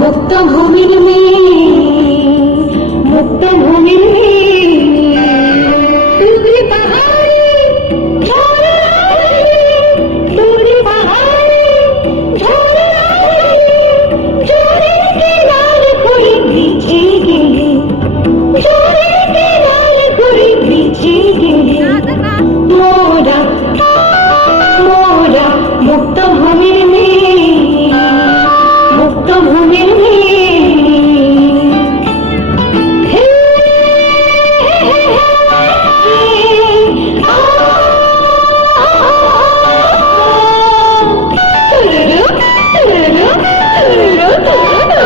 মুক্ত ভূমির মেয়ে, মুক্ত ভূমির মেয়ে। তুই পাহাড়ে ঝরে আয়, তুই পাহাড়ে ঝরে আয়, ঝড়েকে লাল করে ভিজে গেলে, ঝড়েকে লাল করে ভিজে গেলে। মোরা মোরা মুক্ত ভূমির মেয়ে, মুক্ত ভূমির মেয়ে। হে, হে, হে, আ, তুরুরু, তুরুরু, তুরুরু, তুরুরু।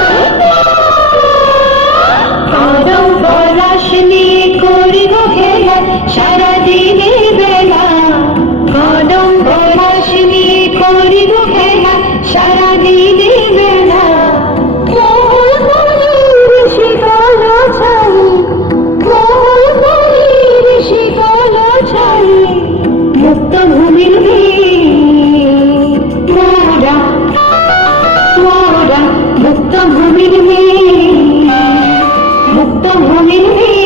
কদম পলাশ নিয়ে করিব খেলা সারাদিনে বেলা, কদম পলাশ নিয়ে করিব খেলা সারাদিনে বেলা। কোমল মনির শীতল ছাই, কোমল মনির শীতল ছাই। মুক্ত ভূমির মেয়ে, মোরা মোরা মুক্ত ভূমির মেয়ে, মুক্ত ভূমির মেয়ে।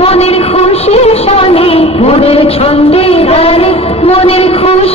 মনের খুশি শোনে, মনের ছন্দে গানে, মনের খুশি